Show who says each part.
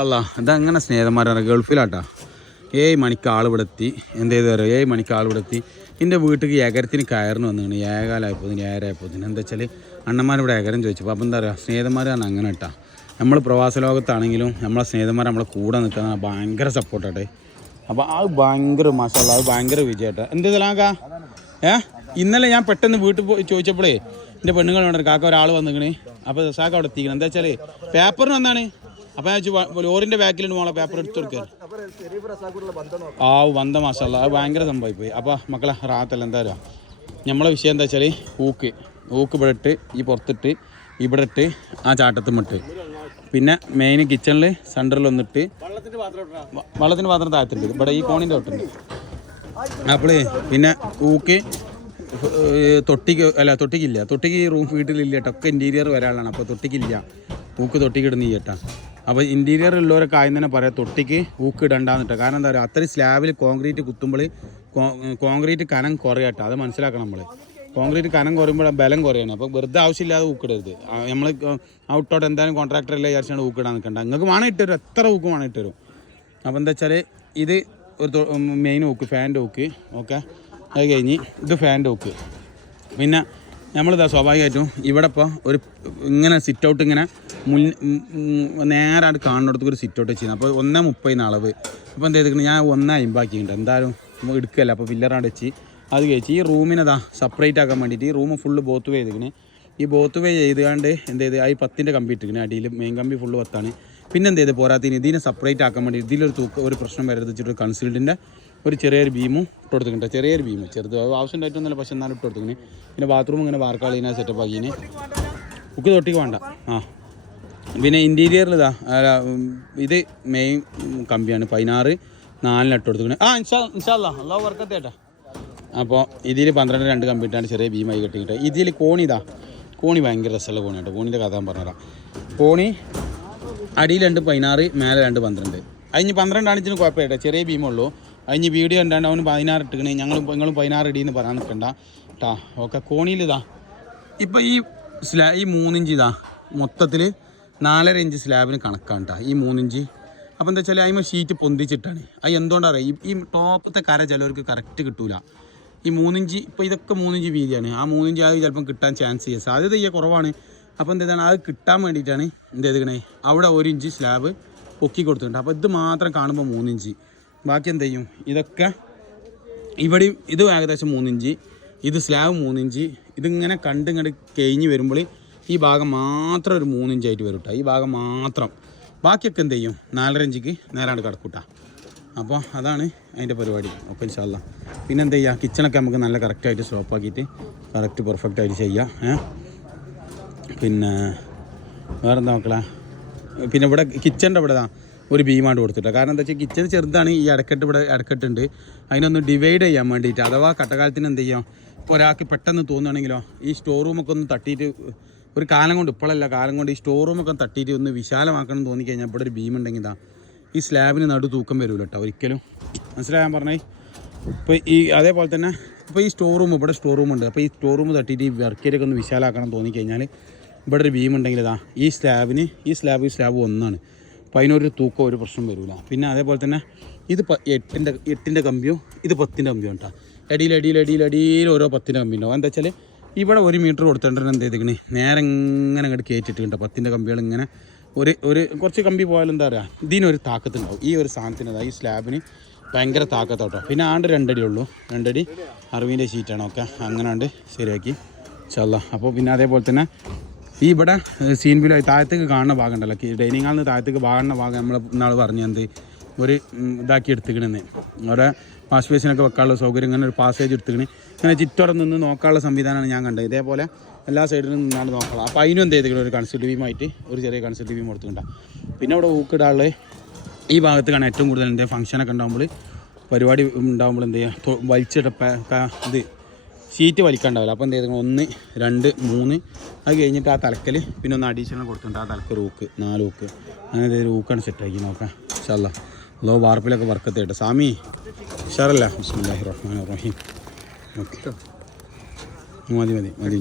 Speaker 1: അല്ല. ഇതങ്ങനെ സ്നേഹിതന്മാരാണ് ഗൾഫിലാട്ടാ. ഏഴ് മണിക്ക് ആൾ ഇവിടെ എത്തി. എന്ത് ചെയ്തു തരാം ഏഴ് മണിക്ക് ആൾ ഇവിടെ എത്തി. എന്റെ വീട്ടിൽ ഏകരത്തിന് കയറിന് വന്നിങ്ങനെ ഏകാലായപ്പോത്തിന് ഏഴായപ്പോത്തിന് എന്താ വെച്ചാൽ അണ്ണന്മാരിവിടെ ഏകരം ചോദിച്ചപ്പോൾ അപ്പം എന്താ പറയുക സ്നേഹിതന്മാരാണ് അങ്ങനെ ഇട്ടാ നമ്മൾ പ്രവാസ ലോകത്താണെങ്കിലും നമ്മളെ സ്നേഹിതന്മാർ നമ്മളെ കൂടെ നിൽക്കുന്ന ഭയങ്കര സപ്പോർട്ടാട്ടെ. അപ്പോൾ ആ ഭയങ്കര മസാല അത് ഭയങ്കര വിജയട്ടെ. എന്ത് തലാക്കാ ഏ? ഇന്നലെ ഞാൻ പെട്ടെന്ന് വീട്ടിൽ പോയി ചോദിച്ചപ്പോഴേ എന്റെ പെണ്ണുങ്ങളുണ്ട് കാക്ക ഒരാൾ വന്നിക്കണേ. അപ്പോൾ സാക്ക അവിടെ എത്തിക്കണം. എന്താ വെച്ചാൽ പേപ്പറിന് വന്നാണ്. അപ്പോൾ ഞാൻ ലോറിന്റെ ബാക്കിലുണ്ട് മോളെ പേപ്പർ എടുത്ത് കൊടുക്കുക ആ വந்த മാഷല്ല അത് ഭയങ്കര സംഭവമായി അപ്പോൾ മക്കളെ റാത്തല്ല എന്തായാലും നമ്മളെ വിഷയം എന്താ വെച്ചാൽ ഊക്ക്. ഊക്ക് ഇവിടെ ഇട്ട് ഈ പുറത്തിട്ട് ഇവിടെ ഇട്ട് ആ ചാട്ടത്തുമിട്ട് പിന്നെ മെയിൻ കിച്ചണിൽ സെന്ററിൽ ഒന്നിട്ട് വെള്ളത്തിന്റെ പാത്രം താഴ്ത്തിട്ട് ഇവിടെ ഈ കോണിന്റെ തൊട്ടുണ്ട്. അപ്പോളേ പിന്നെ ഊക്ക് തൊട്ടിക്ക് അല്ല തൊട്ടിക്കില്ല. തൊട്ടിക്ക് റൂം വീട്ടിലില്ല ഒക്കെ ഇന്റീരിയർ വരാനുള്ളതാണ് അപ്പോൾ തൊട്ടിക്കില്ല. ഊക്ക് തൊട്ടിക്ക് ഈ ചേട്ടാ അപ്പോൾ ഇന്റീരിയർ ഉള്ളവരൊക്കെ ആദ്യം തന്നെ പറയാം തൊട്ടിക്ക് ഊക്ക് കാരണം എന്താ പറയുക അത്രയും സ്ലാബിൽ കോൺക്രീറ്റ് കുത്തുമ്പോൾ കോൺക്രീറ്റ് കനം കുറയട്ടെ അത് മനസ്സിലാക്കണം നമ്മൾ കോൺക്രീറ്റ് കനം കുറയുമ്പോൾ ബലം കുറയാണ്. അപ്പോൾ വെറുതെ ആവശ്യമില്ലാതെ ഊക്കിടരുത് നമ്മൾ ഔട്ടോട്ട് എന്തായാലും കോൺട്രാക്ടർ ഇല്ല വിചാരിച്ചാണ് ഊക്കിടാൻ നിൽക്കേണ്ടത് നിങ്ങൾക്ക് വേണം ഇട്ടുതരും എത്ര ഊക്ക് വേണം ഇട്ടുതരും അപ്പോൾ എന്താ വെച്ചാൽ ഇത് ഒരു മെയിൻ ഊക്ക് ഫാന്റെ ഊക്ക്. ഓക്കെ? അത് കഴിഞ്ഞ് ഇത് ഫാന്റെ ഊക്ക്. പിന്നെ നമ്മളിതാ സ്വാഭാവികമായിട്ടും ഇവിടെ ഇപ്പോൾ ഒരു ഇങ്ങനെ സിറ്റ് ഔട്ട് ഇങ്ങനെ മുൻ നേരായിട്ട് കാണുന്നിടത്ത് ഒരു സിറ്റ് ഔട്ട് ചെയ്യുന്നത് അപ്പോൾ ഒന്നേ മുപ്പതിന് അളവ്. അപ്പോൾ എന്താ ചെയ്തിട്ട് ഞാൻ ഒന്നേ ഉണ്ട് എന്തായാലും എടുക്കല്ല അപ്പോൾ പില്ലറാണ്ട് വെച്ച് അത് കഴിച്ച് ഈ റൂമിനതാ സെപ്പറേറ്റ് ആക്കാൻ വേണ്ടിയിട്ട് ഈ റൂം ഫുള്ള് ബോത്ത് വേ ചെയ്തിരിക്കണേ. ഈ ബോത്ത് വേ ചെയ്തുകൊണ്ട് എന്ത് ചെയ്ത്? ആ ഈ പത്തിന്റെ കമ്പി ഇട്ടിരിക്കണേ. അടിയിൽ മെയിൻ കമ്പി ഫുള്ള് പത്താണ്. പിന്നെ എന്ത് ചെയ്ത്? പോരാത്തിന് ഇതിനെ സെപ്പറേറ്റ് ആക്കാൻ വേണ്ടി ഇതിലൊരു തൂക്ക ഒരു പ്രശ്നം വരരുത് വെച്ചിട്ട് കൺസീൽഡിന്റെ ഒരു ചെറിയൊരു ബീമും ഇട്ട് കൊടുത്തിട്ടുണ്ട്. ചെറിയൊരു ബീം ചെറുത് അത് ആവശ്യമായിട്ടൊന്നുമില്ല പക്ഷെ എന്നാലും ഇട്ട് കൊടുത്തിങ്ങനെ പിന്നെ ബാത്റൂം ഇങ്ങനെ വാർക്കാളിനെ സെറ്റപ്പ് ആക്കിന് ഉക്ക് തൊട്ടിക്ക് വേണ്ട. ആ. പിന്നെ ഇന്റീരിയറിൽ ഇതാ. ഇത് മെയിൻ കമ്പിയാണ്. പതിനാറ് നാലിന് ഇട്ട് കൊടുത്തു ആ ഇൻഷാ ഇൻഷാല്ല അല്ലാ വർക്കത്തേട്ടാ അപ്പോൾ ഇതിൽ പന്ത്രണ്ട് രണ്ട് കമ്പിട്ടാണ് ചെറിയ ഭീമായി കെട്ടിക്കിട്ട് ഇതിൽ കോണി ഇതാ. കോണി ഭയങ്കര രസമുള്ള കോണി കേട്ടോ. കോണിന്റെ കഥ പറഞ്ഞുതരാം. കോണി അടിയിൽ രണ്ട് പതിനാറ് മേലെ രണ്ട് പന്ത്രണ്ട്. അതിന് പന്ത്രണ്ടാണ് ഇതിന് കുഴപ്പമില്ല ചെറിയ ഭീമുള്ളൂ അതിന് വീഡിയോ ഉണ്ടാണ്ട് അവന് പതിനാറ് ഇട്ടിക്കണേ ഞങ്ങളും നിങ്ങളും പതിനാറ് ഇടിയെന്ന് പറയാൻ നിൽക്കണ്ട കേട്ടാ. ഓക്കെ കോണിയിൽ ഇതാ ഇപ്പം ഈ സ്ലാ ഈ മൂന്നിഞ്ച് ഇതാ. മൊത്തത്തിൽ നാലര ഇഞ്ച് സ്ലാബിന് കണക്കാണ് ഈ മൂന്നിഞ്ച് അപ്പോൾ എന്താ വെച്ചാൽ അതിമ ഷീറ്റ് പൊന്തിച്ചിട്ടാണ്. അത് എന്തുകൊണ്ടാണ് അറിയാം? ഈ ഈ ടോപ്പത്തെ കര ചിലവർക്ക് കറക്റ്റ് കിട്ടൂല. ഈ മൂന്നിഞ്ച് ഇപ്പോൾ ഇതൊക്കെ മൂന്നിഞ്ച് വീതിയാണ്. ആ മൂന്നിഞ്ച് അത് ചിലപ്പം കിട്ടാൻ ചാൻസ് ചെയ്യുക സാധ്യത ചെയ്യുക കുറവാണ്. അപ്പോൾ എന്താണ് അത് കിട്ടാൻ വേണ്ടിയിട്ടാണ് എന്ത് ചെയ്തിക്കണേ അവിടെ ഒരു ഇഞ്ച് സ്ലാബ് പൊക്കി കൊടുത്തിട്ടുണ്ട്. അപ്പോൾ ഇത് മാത്രം കാണുമ്പോൾ മൂന്നിഞ്ച് ബാക്കി എന്ത് ചെയ്യും? ഇതൊക്കെ ഇവിടെയും ഇത് ഏകദേശം മൂന്നിഞ്ച് ഇത് സ്ലാബ് മൂന്നിഞ്ച് ഇതിങ്ങനെ കണ്ടിങ്ങോട്ട് കഴിഞ്ഞ് വരുമ്പോൾ ഈ ഭാഗം മാത്രം ഒരു മൂന്നിഞ്ചായിട്ട് വരും കേട്ടോ ഈ ഭാഗം മാത്രം. ബാക്കിയൊക്കെ എന്ത് ചെയ്യും? നാലര ഇഞ്ചിക്ക് നേരാണ്ട് കിടക്കൂട്ടാ അപ്പോൾ അതാണ് അതിന്റെ പരിപാടി. ഓക്കെ ഇൻഷാല്ല പിന്നെ എന്ത് ചെയ്യുക കിച്ചണൊക്കെ നമുക്ക് നല്ല കറക്റ്റായിട്ട് സ്റ്റോപ്പാക്കിയിട്ട് കറക്റ്റ് പെർഫെക്റ്റ് ആയിട്ട് ചെയ്യാം. ഏ? പിന്നെ വേറെന്താ മക്കളെ? പിന്നെ ഇവിടെ കിച്ചന്റെ ഇവിടെ ഒരു ഭീമാണ്ട് കൊടുത്തിട്ട്. കാരണം എന്താ വെച്ചാൽ കിച്ചൺ ചെറുതാണ് ഈ അടക്കെട്ട് ഇവിടെ അടക്കെട്ടുണ്ട്. അതിനൊന്ന് ഡിവൈഡ് ചെയ്യാൻ വേണ്ടിയിട്ട് അഥവാ കട്ടകാലത്തിന് എന്ത് ചെയ്യാം? ഇപ്പോൾ ഒരാൾക്ക് പെട്ടെന്ന് തോന്നുകയാണെങ്കിലോ ഈ സ്റ്റോർ റൂമൊക്കെ ഒന്ന് തട്ടിയിട്ട് ഒരു കാലം കൊണ്ട് ഇപ്പോഴല്ല കാലം കൊണ്ട് ഈ സ്റ്റോർ റൂമൊക്കെ തട്ടിയിട്ട് ഒന്ന് വിശാലമാക്കണം എന്ന് തോന്നിക്കഴിഞ്ഞാൽ ഇവിടെ ഒരു ഭീമുണ്ടെങ്കിൽ ഇതാ ഈ സ്ലാബിന് നടു തൂക്കം വരില്ല കേട്ടോ ഒരിക്കലും. മനസ്സിലായാൻ പറഞ്ഞേ ഇപ്പോൾ ഈ അതേപോലെ തന്നെ ഇപ്പോൾ ഈ സ്റ്റോർ റൂം ഇവിടെ സ്റ്റോർ റൂം ഉണ്ട്. അപ്പോൾ ഈ സ്റ്റോർ റൂം തട്ടിയിട്ട് ഈ വർക്കേരിയൊക്കെ ഒന്ന് വിശാലാക്കണം തോന്നിക്കഴിഞ്ഞാൽ ഇവിടെ ഒരു ബീം ഉണ്ടെങ്കിൽ ഇതാ ഈ സ്ലാബിന് ഈ സ്ലാബ് ഈ സ്ലാബ് ഒന്നാണ്. അപ്പോൾ അതിനൊരു തൂക്കം ഒരു പ്രശ്നം വരില്ല പിന്നെ അതേപോലെ തന്നെ ഇത് എട്ടിന്റെ എട്ടിന്റെ കമ്പിയും ഇത് പത്തിന്റെ കമ്പിയും കേട്ടോ അടിയിൽ അടിയിൽ അടിയിൽ ഓരോ പത്തിന്റെ കമ്പി ഉണ്ടാവും എന്താ വെച്ചാൽ ഇവിടെ ഒരു മീറ്റർ കൊടുത്തിട്ടുണ്ട് എന്ത് ചെയ്തിക്കണേ നേരെ ഇങ്ങനെ അങ്ങോട്ട് കയറ്റിട്ടുണ്ട് പത്തിന്റെ കമ്പികൾ ഇങ്ങനെ ഒരു ഒരു കുറച്ച് കമ്പി പോയാലും എന്താ പറയുക ഇതിനൊരു താക്കത്തുണ്ടാവും. ഈ ഒരു സാധനത്തിന് ഈ സ്ലാബിന് ഭയങ്കര താക്കത്തോട്ടോ. പിന്നെ ആണ്ട് രണ്ടടി ഉള്ളൂ. രണ്ടടി അറുപതിന്റെ ഷീറ്റാണ് ഒക്കെ അങ്ങനെ ഉണ്ട് ശരിയാക്കി. ചല്ല അപ്പോൾ പിന്നെ അതേപോലെ തന്നെ ഈ ഇവിടെ സീൻ ബിലോ താഴത്തേക്ക് കാണുന്ന ഭാഗം ഉണ്ടല്ലോ. ഡൈനിങ് ഹാളിൽ നിന്ന് താഴത്തേക്ക് ഭാഗം നമ്മൾ ഇന്നാൾ പറഞ്ഞു എന്ത്? ഒരു ഇതാക്കി എടുത്തിക്കണെന്ന് അവിടെ വാഷ് വെക്കാനുള്ള സൗകര്യം ഇങ്ങനെ ഒരു പാസേജ് എടുത്തിക്കണ് ഇങ്ങനെ ചുറ്റോടെ നിന്ന് നോക്കാനുള്ള സംവിധാനമാണ് ഞാൻ കണ്ടത്. ഇതേപോലെ എല്ലാ സൈഡിൽ നിന്നാണ് നോക്കണം അപ്പോൾ അതിനും എന്ത് ചെയ്തിട്ട് ഒരു കൺസൾട്ട് ബീമായിട്ട് ഒരു ചെറിയ കൺസൾട്ട് ബീം കൊടുത്തിട്ടുണ്ടാകും പിന്നെ അവിടെ ഊക്കിടാനുള്ളത് ഈ ഭാഗത്തേക്കാണ് ഏറ്റവും കൂടുതൽ എന്റെ ഫംഗ്ഷനൊക്കെ ഉണ്ടാകുമ്പോൾ പരിപാടി ഉണ്ടാകുമ്പോൾ എന്ത് ചെയ്യുക? വലിച്ചിട്ട ഇത് ഷീറ്റ് വലിക്കാണ്ടാവില്ല അപ്പോൾ എന്ത് ചെയ്തു ഒന്ന് രണ്ട് മൂന്ന്. അത് കഴിഞ്ഞിട്ട് ആ തലക്കൽ പിന്നെ ഒന്ന് അഡീഷണൽ കൊടുത്തിട്ടുണ്ട്. ആ തലക്ക് ഊക്ക് നാല് ഊക്ക്. അങ്ങനെ ഊക്കാണ് സെറ്റാക്കി നോക്കാം. ഇൻഷാല്ലാ ലോ വാർപ്പിലൊക്കെ വർക്കത്ത് കേട്ടോ സാമി ഉഷാറല്ല? ബിസ്മില്ലാഹി റഹ്മാൻ റഹീം. ഓക്കെ. മതി മതി മതി.